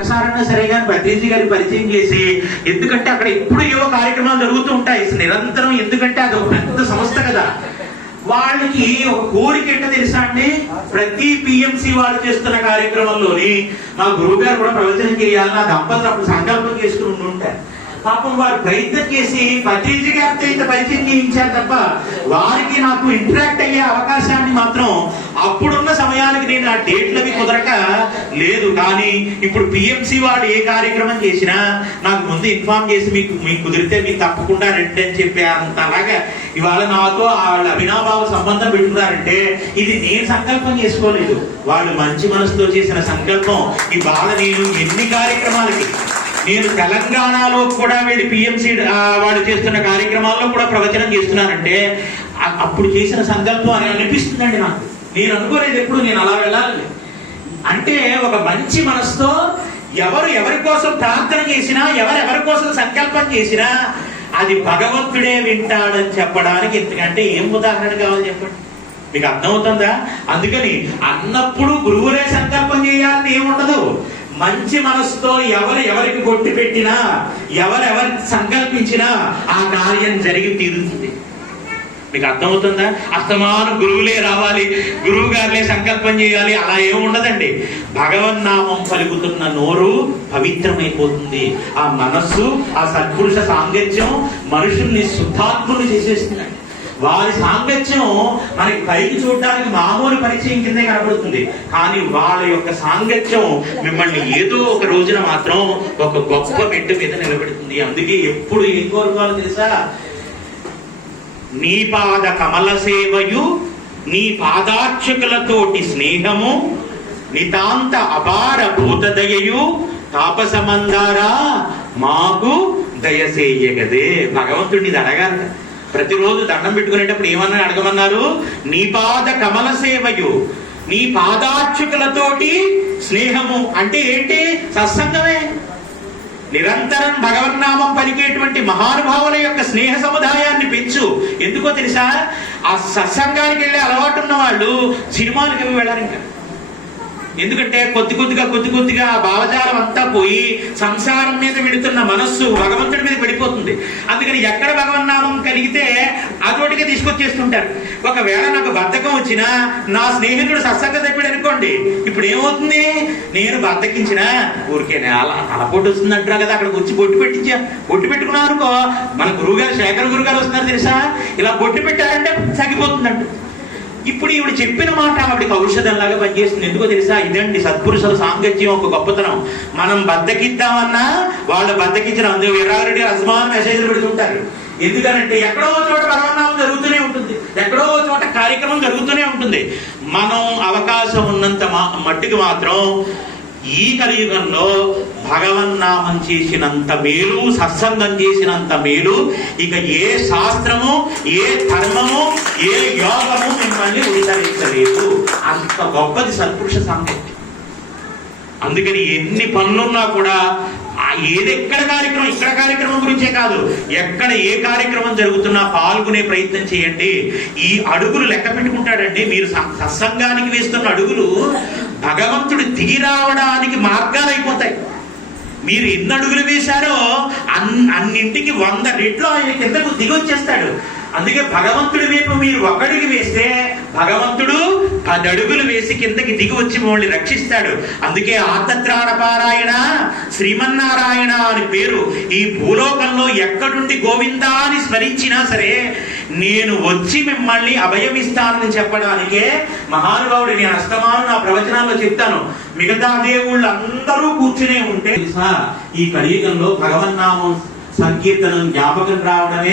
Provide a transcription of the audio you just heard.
ఒక్కసారైనా సరే కానీ భద్రీజీ గారి పరిచయం చేసి ఎందుకంటే అక్కడ ఎప్పుడు ఏవో కార్యక్రమాలు జరుగుతూ ఉంటాయి. నిరంతరం ఎందుకంటే అది ఒక పెద్ద సంస్థ కదా. వాళ్ళకి ఒక కోరిక ఏంటో తెలుసా అండి? ప్రతి పిఎంసి వాళ్ళు చేస్తున్న కార్యక్రమంలోని మా గురువు గారు కూడా ప్రవచనం చేయాలని నా దంపతులు అప్పుడు సంకల్పం చేసుకుని ఉంటారు. పాపం వారు ప్రయత్నం చేసి భద్రీజీ గారితో ఇంత పరిచయం చేయించారు తప్ప వారికి నాకు ఇంటరాక్ట్ అయ్యే అవకాశాన్ని మాత్రం అప్పుడు అప్పుడున్న సమయానికి నేను ఆ డేట్లవి కుదరక లేదు కానీ ఇప్పుడు పిఎంసి వాడు ఏ కార్యక్రమం చేసినా నాకు ముందు ఇన్ఫార్మ్ చేసి మీకు మీకు కుదిరితే మీకు తప్పకుండా రండి అని చెప్పి అంత అలాగా ఇవాళ నాతో వాళ్ళ అవినాభావ సంబంధం పెట్టుకున్నారంటే ఇది నేను సంకల్పం చేసుకోలేదు. వాళ్ళు మంచి మనసుతో చేసిన సంకల్పం. ఇవాళ నేను ఎన్ని కార్యక్రమాలకి నేను తెలంగాణలో కూడా వీడి పిఎంసి వాళ్ళు చేస్తున్న కార్యక్రమాల్లో కూడా ప్రవచనం చేస్తున్నానంటే అప్పుడు చేసిన సంకల్పం అని అనిపిస్తుందండి నాకు. నేను అనుకోలేదు ఎప్పుడు నేను అలా వెళ్ళాలి అంటే ఒక మంచి మనసుతో ఎవరు ఎవరి కోసం ప్రార్థన చేసినా ఎవరెవరి కోసం సంకల్పం చేసినా అది భగవంతుడే వింటాడని చెప్పడానికి ఎందుకంటే ఏం ఉదాహరణ కావాలి చెప్పండి? మీకు అర్థమవుతుందా? అందుకని అన్నప్పుడు గురువులే సంకల్పం చేయాలని ఏముండదు. మంచి మనసుతో ఎవరు ఎవరికి కొట్టి పెట్టినా ఎవరెవరికి సంకల్పించినా ఆ కార్యం జరిగి తీరుతుంది. మీకు అర్థమవుతుందా? అస్తమానం గురువులే రావాలి గురువు గారులే సంకల్పం చేయాలి అలా ఏమి ఉండదండి. భగవన్నామం పలుకుతున్న నోరు పవిత్రమైపోతుంది. ఆ మనస్సు ఆ సత్పురుష సాంగత్యం మనుషుల్ని శుద్ధాత్ములు చేసేస్తుందండి వారి సాంగత్యం మనకి పైకి చూడడానికి మామూలు పరిచయం కిందే కనబడుతుంది. కానీ వాళ్ళ యొక్క సాంగత్యం మిమ్మల్ని ఏదో ఒక రోజున మాత్రం ఒక గొప్ప మెట్టు మీద నిలబెడుతుంది. అందుకే ఎప్పుడు ఏం కోరుకోవాలో తెలుసా? నీ పాద కమల సేవయు నీ పాదార్చకులతోటి స్నేహము నితాంత అపార భూతదయయు తాపసమందారా మాకు దయసేయగదే భగవంతుడిని అడగాలి ప్రతిరోజు దండం పెట్టుకునేటప్పుడు ఏమన్నా అడగమన్నారు? నీ పాద కమల సేవయు నీ పాదార్చకులతోటి స్నేహము అంటే ఏంటి? సత్సంగమే. నిరంతరం భగవన్నామం పలికేటువంటి మహానుభావుల యొక్క స్నేహ సముదాయాన్ని పెంచు. ఎందుకో తెలుసా? ఆ సత్సంగానికి వెళ్ళే అలవాటు ఉన్న వాళ్ళు సినిమాలకు వెళ్ళారు ఇంకా. ఎందుకంటే కొద్ది కొద్దిగా కొద్ది కొద్దిగా ఆ భావజాలం అంతా పోయి సంసారం మీద విడుతున్న మనస్సు భగవంతుడి మీద పడిపోతుంది. అందుకని ఎక్కడ భగవన్నామం కలిగితే అతోటిగా తీసుకొచ్చేస్తుంటారు. ఒకవేళ నాకు బద్ధకం వచ్చినా నా స్నేహితుడు సత్సంగ చెప్పాడు అనుకోండి ఇప్పుడు ఏమవుతుంది నేను బద్దకించిన ఊరికే అలా తలపోటు వస్తుంది అంటారు కదా అక్కడ వచ్చి బొట్టు పెట్టించా. బొట్టు పెట్టుకున్నాను అనుకో మన గురువు గారు శేఖర్ గురుగారు వస్తున్నారు తెలుసా? ఇలా బొట్టు పెట్టారంటే తగ్గిపోతుందంట ఇప్పుడు ఈవిడ చెప్పిన మాట ఆవిడకి ఔషధంలాగా పనిచేస్తుంది. ఎందుకో తెలుసా? ఇదండి సత్పురుషుల సాంగత్యం ఒక గొప్పతనం. మనం బద్దకిద్దామన్నా వాళ్ళు బద్దకించిన అందులో వీరారెడ్డి అస్మాన్ మెసేజ్లు పెడుతుంటారు. ఎందుకనంటే ఎక్కడో చోట పరమనామం జరుగుతూనే ఉంటుంది. ఎక్కడో చోట కార్యక్రమం జరుగుతూనే ఉంటుంది. మనం అవకాశం ఉన్నంత మా మట్టుకు మాత్రం ఈ కలియుగంలో భగవన్నామం చేసినంత మేలు సత్సంగం చేసినంత మేలు ఇక ఏ శాస్త్రము ఏ ధర్మము ఏ యోగము మిమ్మల్ని ఉద్ధరించలేదు అంత గొప్పది సత్పురుష సాంగత్యం అందుకని ఎన్ని పనులున్నా కూడా ఆ ఏది ఎక్కడ కార్యక్రమం ఇక్కడ కార్యక్రమం గురించే కాదు. ఎక్కడ ఏ కార్యక్రమం జరుగుతున్నా పాల్గొనే ప్రయత్నం చేయండి. ఈ అడుగులు లెక్క పెట్టుకుంటాడండి. మీరు సత్సంగానికి వేస్తున్న అడుగులు భగవంతుడు దిగి రావడానికి మార్గాలు అయిపోతాయి మీరు ఎన్ని అడుగులు వేశారో అన్ అన్నింటికి వంద రెట్లు ఆయన కిందకు దిగి వచ్చేస్తాడు అందుకే భగవంతుడి వైపు మీరు ఒకడికి వేస్తే భగవంతుడు పది అడుగులు వేసి కిందకి దిగి వచ్చి మమ్మల్ని రక్షిస్తాడు. అందుకే ఆతత్రాణ పారాయణ శ్రీమన్నారాయణ అని పేరు. ఈ భూలోకంలో ఎక్కడుండి గోవిందా అని స్మరించినా సరే నేను వచ్చి మిమ్మల్ని అభయమిస్తానని చెప్పడానికే మహానుభావుడు నేను అస్తమాను నా ప్రవచనాల్లో చెప్తాను. మిగతా దేవుళ్ళు అందరూ కూర్చునే ఉంటే ఈ కలియుగంలో భగవన్నామం సంకీర్తనం జ్ఞాపకం రావడమే